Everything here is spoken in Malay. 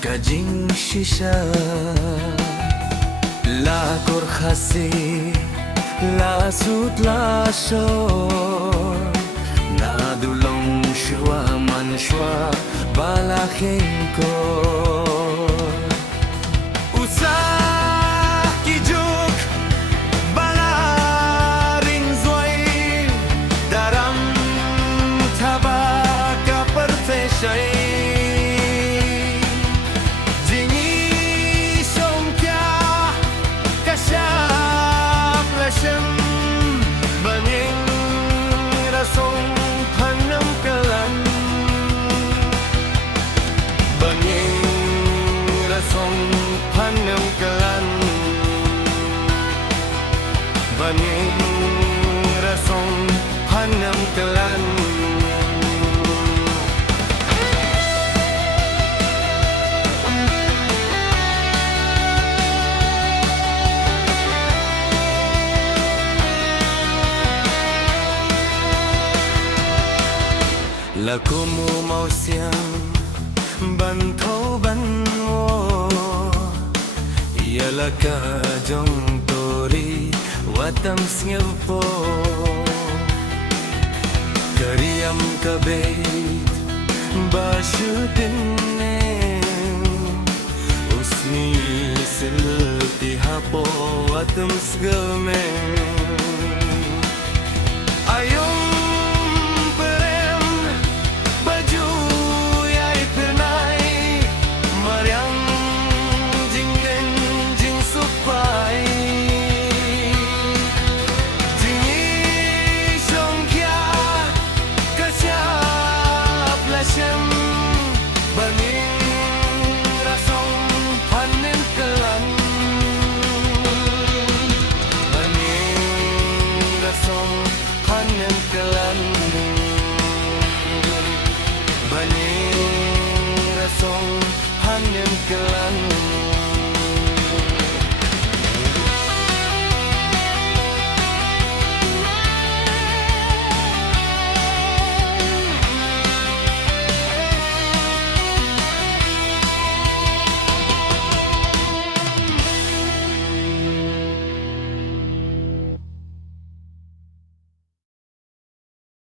kajing shisha la kor khasi la sut la shor na dulong shwa man shwa bala khenko usa kijuk bala ring zoi daram thaba ka perfection Baning rasong hanam kelan Laku mu mau siang ban thâu ban wo ialah kajong tori watam sngilpo kariam kabeit bashudin usni silti hapo watam sgalmen